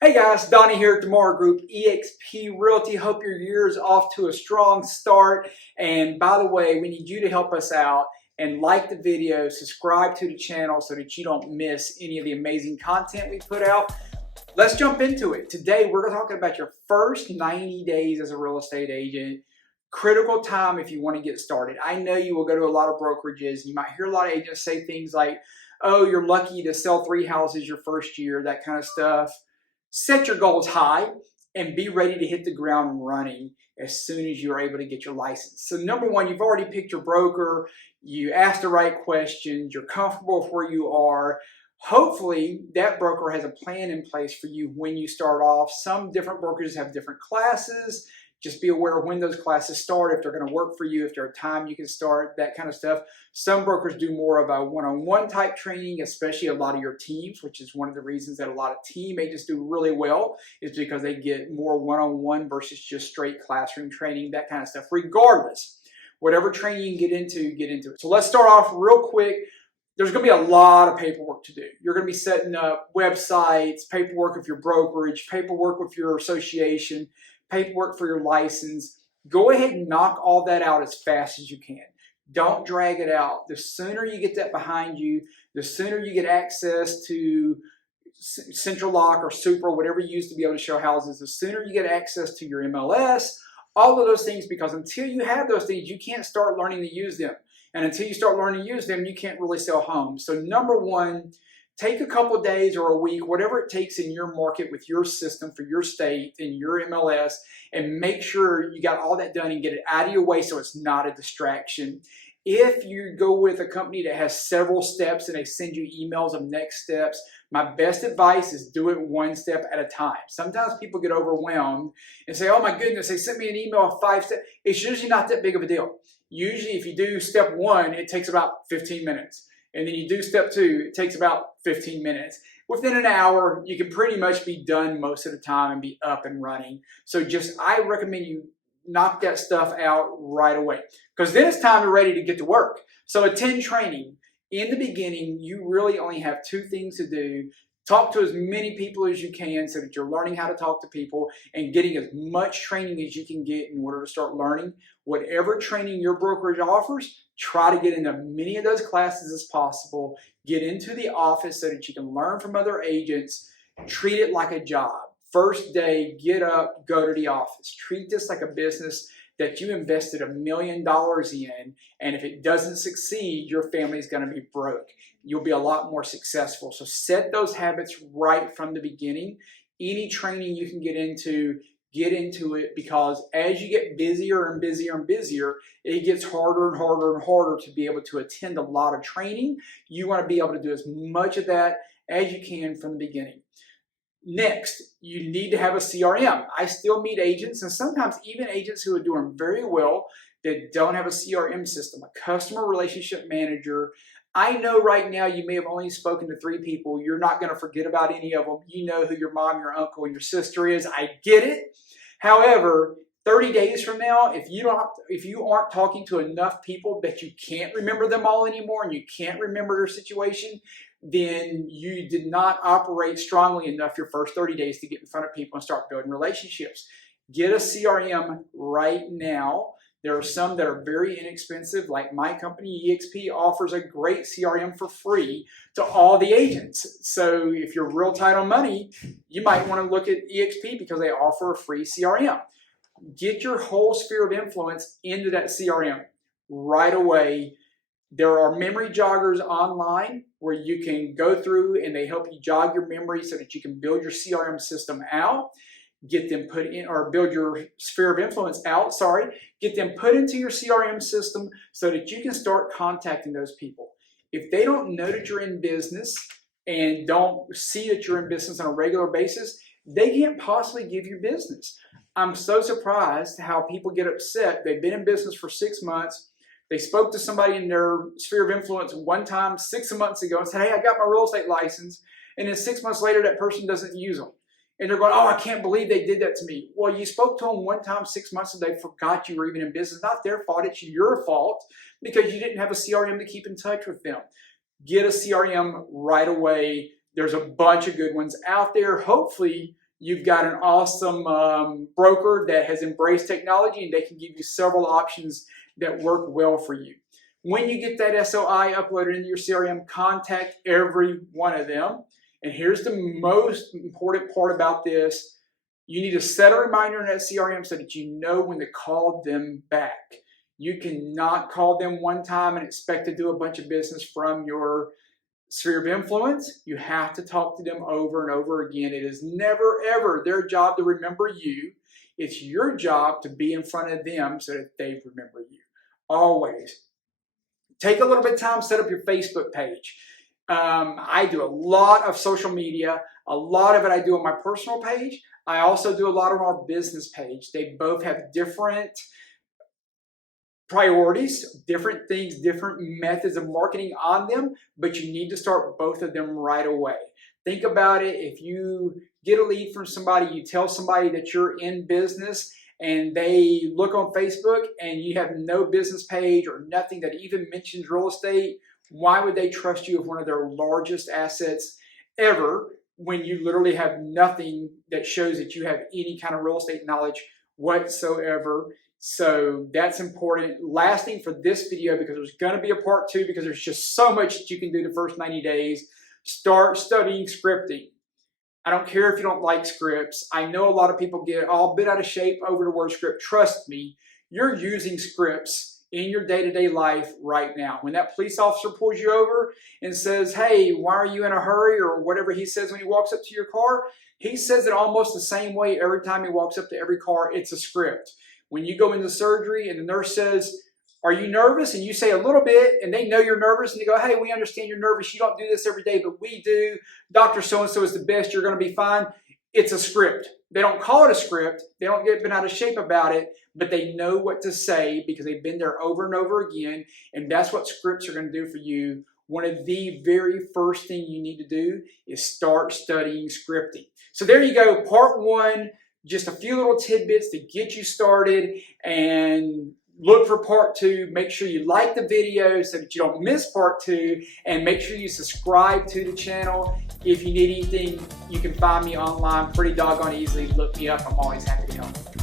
Hey guys, Donnie here at Tomorrow Group eXp Realty. Hope your year is off to a strong start. And by the way, we need you to help us out and like the video, subscribe to the channel so that you don't miss any of the amazing content we put out. Let's jump into it. Today, we're talking about your first 90 days as a real estate agent. Critical time if you want to get started. I know you will go to a lot of brokerages. You might hear a lot of agents say things like, oh, you're lucky to sell 3 houses your first year, that kind of stuff. Set your goals high and be ready to hit the ground running as soon as you're able to get your license. So number one, you've already picked your broker, you asked the right questions, you're comfortable with where you are. Hopefully that broker has a plan in place for you when you start off. Some different brokers have different classes. Just be aware of when those classes start, if they're going to work for you, if there's a time you can start, that kind of stuff. Some brokers do more of a one-on-one type training, especially a lot of your teams, which is one of the reasons that a lot of team agents do really well, is because they get more one-on-one versus just straight classroom training, that kind of stuff. Regardless, whatever training you can get into it. So let's start off real quick. There's going to be a lot of paperwork to do. You're going to be setting up websites, paperwork with your brokerage, paperwork with your association, paperwork for your license. Go ahead and knock all that out as fast as you can. Don't drag it out. The sooner you get that behind you, the sooner you get access to Central Lock or Super, whatever you use to be able to show houses, the sooner you get access to your MLS, all of those things, because until you have those things, you can't start learning to use them. And until you start learning to use them, you can't really sell homes. So number one, take a couple days or a week, whatever it takes in your market with your system for your state and your MLS, and make sure you got all that done and get it out of your way so it's not a distraction. If you go with a company that has several steps and they send you emails of next steps, my best advice is do it one step at a time. Sometimes people get overwhelmed and say, oh my goodness, they sent me an email of 5 steps. It's usually not that big of a deal. Usually if you do step 1, it takes about 15 minutes. And then you do step 2, it takes about 15 minutes. Within an hour, you can pretty much be done most of the time and be up and running. So I recommend you knock that stuff out right away, because then it's time you're ready to get to work. So attend training. In the beginning, you really only have 2 things to do. Talk to as many people as you can so that you're learning how to talk to people and getting as much training as you can get in order to start learning. Whatever training your brokerage offers, try to get into many of those classes as possible. Get into the office so that you can learn from other agents. Treat it like a job. First day, get up, go to the office. Treat this like a business that you invested $1 million in, and if it doesn't succeed, your family's going to be broke. You'll be a lot more successful. So set those habits right from the beginning. Any training you can get into it, because as you get busier and busier and busier, it gets harder and harder and harder to be able to attend a lot of training. You want to be able to do as much of that as you can from the beginning. Next, you need to have a CRM. I still meet agents, and sometimes even agents who are doing very well that don't have a CRM system, a customer relationship manager. I know right now you may have only spoken to 3 people. You're not going to forget about any of them. You know who your mom, your uncle, and your sister is. I get it. However, 30 days from now, if you aren't talking to enough people that you can't remember them all anymore and you can't remember their situation, then you did not operate strongly enough your first 30 days to get in front of people and start building relationships. Get a CRM right now. There are some that are very inexpensive, like my company, eXp, offers a great CRM for free to all the agents. So if you're real tight on money, you might want to look at eXp because they offer a free CRM. Get your whole sphere of influence into that CRM right away. There are memory joggers online where you can go through and they help you jog your memory so that you can build your CRM system out, get them put in, or build your sphere of influence out, get them put into your CRM system so that you can start contacting those people. If they don't know that you're in business and don't see that you're in business on a regular basis, they can't possibly give you business. I'm so surprised how people get upset. They've been in business for 6 months. They spoke to somebody in their sphere of influence one time 6 months ago and said, hey, I got my real estate license. And then 6 months later, that person doesn't use them. And they're going, oh, I can't believe they did that to me. Well, you spoke to them one time 6 months and they forgot you were even in business. Not their fault. It's your fault because you didn't have a CRM to keep in touch with them. Get a CRM right away. There's a bunch of good ones out there. Hopefully, you've got an awesome broker that has embraced technology, and they can give you several options that work well for you. When you get that SOI uploaded into your CRM, contact every one of them. And here's the most important part about this. You need to set a reminder in that CRM so that you know when to call them back. You cannot call them one time and expect to do a bunch of business from your sphere of influence. You have to talk to them over and over again. It is never, ever their job to remember you. It's your job to be in front of them so that they remember you. Always. Take a little bit of time, set up your Facebook page. I do a lot of social media. A lot of it I do on my personal page. I also do a lot on our business page. They both have different priorities, different things, different methods of marketing on them, but you need to start both of them right away. Think about it. If you get a lead from somebody, you tell somebody that you're in business, and they look on Facebook and you have no business page or nothing that even mentions real estate, why would they trust you with one of their largest assets ever when you literally have nothing that shows that you have any kind of real estate knowledge whatsoever? So that's important. Last thing for this video, because there's going to be a part 2, because there's just so much that you can do the first 90 days, start studying scripting. I don't care if you don't like scripts. I know a lot of people get all bent out of shape over the word script. Trust me, you're using scripts in your day-to-day life right now. When that police officer pulls you over and says, hey, why are you in a hurry, or whatever he says when he walks up to your car, he says it almost the same way every time he walks up to every car. It's a script. When you go into surgery and the nurse says, are you nervous? And you say a little bit, and they know you're nervous, and they go, hey, we understand you're nervous. You don't do this every day, but we do. Dr. So-and-so is the best. You're going to be fine. It's a script. They don't call it a script. They don't get bent out of shape about it, but they know what to say because they've been there over and over again, and that's what scripts are going to do for you. One of the very first things you need to do is start studying scripting. So there you go, part 1, just a few little tidbits to get you started, and look for part 2. Make sure you like the video so that you don't miss part 2, and make sure you subscribe to the channel. If you need anything, you can find me online pretty doggone easily. Look me up. I'm always happy to help.